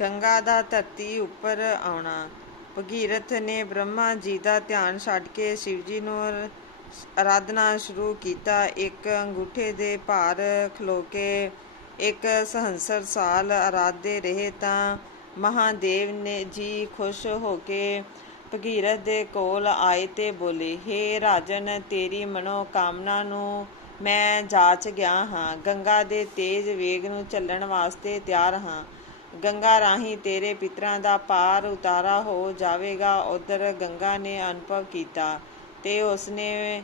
ਗੰਗਾ ਦਾ ਧਰਤੀ ਉੱਪਰ ਆਉਣਾ। ਭਗੀਰਥ ਨੇ ਬ੍ਰਹਮਾ ਜੀ ਦਾ ਧਿਆਨ ਛੱਡ ਕੇ ਸ਼ਿਵ ਜੀ ਨੂੰ ਆਰਾਧਨਾ ਸ਼ੁਰੂ ਕੀਤਾ। ਇੱਕ ਅੰਗੂਠੇ ਦੇ ਭਾਰ ਖਲੋ ਕੇ ਇੱਕ ਸਹੰਸਰ ਸਾਲ ਆਰਾਧਦੇ ਰਹੇ ਤਾਂ ਮਹਾਦੇਵ ਨੇ ਜੀ ਖੁਸ਼ ਹੋ ਕੇ ਭਗੀਰਥ ਦੇ ਕੋਲ ਆਏ ਤੇ ਬੋਲੇ, ਹੇ ਰਾਜਨ, ਤੇਰੀ ਮਨੋ ਕਾਮਨਾ ਨੂੰ ਮੈਂ ਜਾਚ ਗਿਆ ਹਾਂ। ਗੰਗਾ ਦੇ ਤੇਜ਼ ਵੇਗ ਨੂੰ ਚੱਲਣ ਵਾਸਤੇ ਤਿਆਰ ਹਾਂ। ਗੰਗਾ ਰਾਹੀਂ ਤੇਰੇ ਪਿਤਰਾਂ ਦਾ ਪਾਰ ਉਤਾਰਾ ਹੋ ਜਾਵੇਗਾ। ਉਧਰ ਗੰਗਾ ਨੇ ਅਨੁਭਵ ਕੀਤਾ ਤੇ ਉਸਨੇ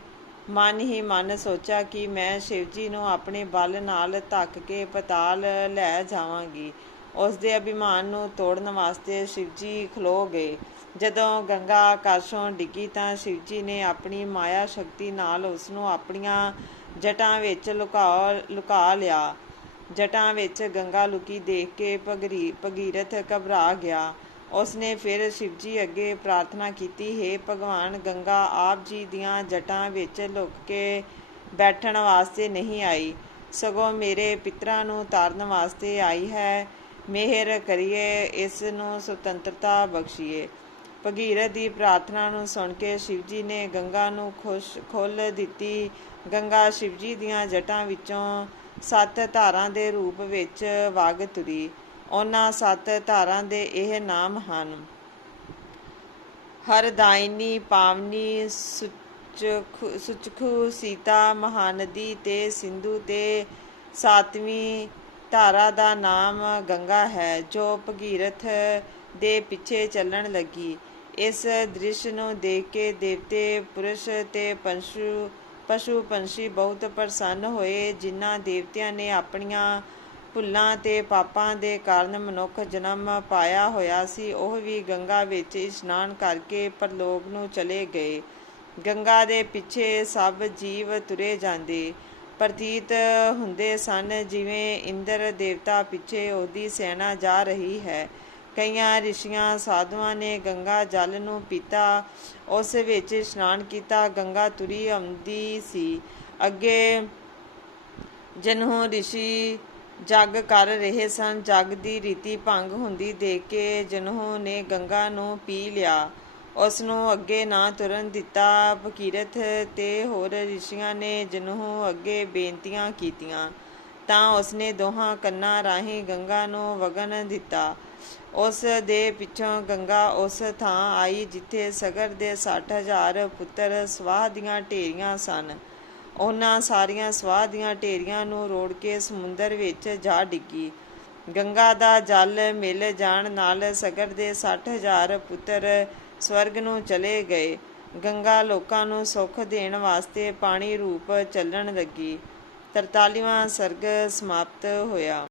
ਮਨ ਹੀ ਮਨ ਸੋਚਿਆ ਕਿ ਮੈਂ ਸ਼ਿਵਜੀ ਨੂੰ ਆਪਣੇ ਬਲ ਨਾਲ ਧੱਕ ਕੇ ਪਤਾਲ ਲੈ ਜਾਵਾਂਗੀ। ਉਸ ਦੇ ਅਭਿਮਾਨ ਨੂੰ ਤੋੜਨ ਵਾਸਤੇ ਸ਼ਿਵਜੀ ਖਲੋ ਗਏ। ਜਦੋਂ ਗੰਗਾ ਆਕਾਸ਼ੋਂ ਡਿੱਗੀ ਤਾਂ ਸ਼ਿਵਜੀ ਨੇ ਆਪਣੀ ਮਾਇਆ ਸ਼ਕਤੀ ਨਾਲ ਉਸ ਨੂੰ ਆਪਣੀਆਂ ਜਟਾਂ ਵਿੱਚ ਲੁਕਾ ਲੁਕਾ ਲਿਆ। ਜਟਾਂ ਵਿੱਚ ਗੰਗਾ ਲੁਕੀ ਦੇਖ ਕੇ ਭਗਰੀ, ਭਗੀਰਥ ਘਬਰਾ ਗਿਆ। ਉਸਨੇ ਫਿਰ ਸ਼ਿਵਜੀ ਅੱਗੇ ਪ੍ਰਾਰਥਨਾ ਕੀਤੀ, ਹੈ ਭਗਵਾਨ, ਗੰਗਾ ਆਪ ਜੀ ਦੀਆਂ ਜਟਾਂ ਵਿੱਚ ਲੁਕ ਕੇ ਬੈਠਣ ਵਾਸਤੇ ਨਹੀਂ ਆਈ। ਸਗੋਂ ਮੇਰੇ ਪਿਤਰਾਂ ਨੂੰ ਤਾਰਨ ਵਾਸਤੇ ਆਈ ਹੈ। ਮਿਹਰ ਕਰੀਏ, ਇਸ ਨੂੰ ਸੁਤੰਤਰਤਾ ਬਖਸ਼ੀਏ। ਭਗੀਰਥ ਦੀ ਪ੍ਰਾਰਥਨਾ ਨੂੰ ਸੁਣ ਕੇ ਸ਼ਿਵਜੀ ਨੇ ਗੰਗਾ ਨੂੰ ਖੁਸ਼ ਖੋਲ ਦਿੱਤੀ। ਗੰਗਾ ਸ਼ਿਵਜੀ ਦੀਆਂ ਜਟਾਂ ਵਿੱਚੋਂ ਸੱਤ ਧਾਰਾਂ ਦੇ ਰੂਪ ਵਿੱਚ ਵਗ ਤੁਰੀ। ਉਹਨਾਂ ਸੱਤ ਧਾਰਾਂ ਦੇ ਇਹ ਨਾਮ ਹਨ। ਹਰਦਾਇਨੀ ਪਾਵਨੀ, ਸੁਚਖੂ ਸੁਚਖੂ, ਸੀਤਾ, ਮਹਾਨਦੀ ਤੇ ਸਿੰਧੂ ਤੇ ਸਾਤਵੀਂ ਧਾਰਾ ਦਾ ਨਾਮ ਗੰਗਾ ਹੈ, ਜੋ ਭਗੀਰਥ ਦੇ ਪਿੱਛੇ ਚੱਲਣ ਲੱਗੀ। ਇਸ ਦ੍ਰਿਸ਼ ਨੂੰ ਦੇਖ ਕੇ ਦੇਵਤੇ, ਪੁਰਸ਼ ਤੇ ਪੰਸ਼ੂ ਪਸ਼ੂ ਪੰਛੀ ਬਹੁਤ ਪ੍ਰਸੰਨ ਹੋਏ, ਜਿਨ੍ਹਾਂ ਦੇਵਤਿਆਂ ਨੇ ਆਪਣੀਆਂ ਭੁੱਲਾਂ ਤੇ ਪਾਪਾਂ ਦੇ ਕਾਰਨ ਮਨੁੱਖ ਜਨਮ ਪਾਇਆ ਹੋਇਆ ਸੀ। ਉਹ ਵੀ ਗੰਗਾ ਵਿੱਚ ਇਸ਼ਨਾਨ ਕਰਕੇ ਪਰਲੋਕ ਨੂੰ ਚਲੇ ਗਏ। ਗੰਗਾ ਦੇ ਪਿੱਛੇ ਸਭ ਜੀਵ ਤੁਰੇ ਜਾਂਦੇ। ਪ੍ਰਤੀਤ ਹੁੰਦੇ ਸਨ ਜਿਵੇਂ ਇੰਦਰ ਦੇਵਤਾ ਪਿੱਛੇ ਉਹਦੀ ਸੈਨਾ ਜਾ ਰਹੀ ਹੈ। ਕਈਆਂ ਰਿਸ਼ੀਆਂ ਸਾਧੂਆਂ ਨੇ ਗੰਗਾ ਜਲ ਨੂੰ ਪੀਤਾ। ਉਸ ਵਿੱਚ ਇਸ਼ਨਾਨ ਕੀਤਾ। ਗੰਗਾ ਤੁਰੀ ਆਉਂਦੀ ਸੀ। ਅੱਗੇ ਜਨਹੁ ਰਿਸ਼ੀ ਜਗ ਕਰ ਰਹੇ ਸਨ। ਜਗ ਦੀ ਰੀਤੀ ਭੰਗ ਹੁੰਦੀ ਦੇਖ ਕੇ ਜਨਹੁ ਨੇ ਗੰਗਾ ਨੂੰ ਪੀ ਲਿਆ। ਉਸ ਨੂੰ ਅੱਗੇ ਨਾ ਤੁਰਨ ਦਿੱਤਾ। ਫਕੀਰਥ ਤੇ ਹੋਰ ਰਿਸ਼ੀਆਂ ਨੇ ਜਨਹੁ ਅੱਗੇ ਬੇਨਤੀਆਂ ਕੀਤੀਆਂ। ਤਾਂ ਉਸਨੇ ਦੋਹਾਂ ਕੰਨਾਂ ਰਾਹੀਂ ਗੰਗਾ ਨੂੰ ਵਗਣ ਦਿੱਤਾ। ਉਸ ਦੇ ਪਿੱਛੋਂ ਗੰਗਾ ਉਸ ਥਾਂ ਆਈ ਜਿੱਥੇ ਸਗਰ ਦੇ 60000 ਪੁੱਤਰ ਸਵਾਹ ਦੀਆਂ ਢੇਰੀਆਂ ਸਨ। ਉਹਨਾਂ ਸਾਰੀਆਂ ਸਵਾਹ ਦੀਆਂ ਢੇਰੀਆਂ ਨੂੰ ਰੋੜ ਕੇ ਸਮੁੰਦਰ ਵਿੱਚ ਜਾ ਡਿੱਗੀ। ਗੰਗਾ ਦਾ ਜਲ ਮਿਲ ਜਾਣ ਨਾਲ ਸਗਰ ਦੇ 60000 ਪੁੱਤਰ ਸਵਰਗ ਨੂੰ ਚਲੇ ਗਏ। ਗੰਗਾ ਲੋਕਾਂ ਨੂੰ ਸੁੱਖ ਦੇਣ ਵਾਸਤੇ ਪਾਣੀ ਰੂਪ ਚੱਲਣ ਲੱਗੀ। 43ਵਾਂ ਸਰਗ ਸਮਾਪਤ ਹੋਇਆ।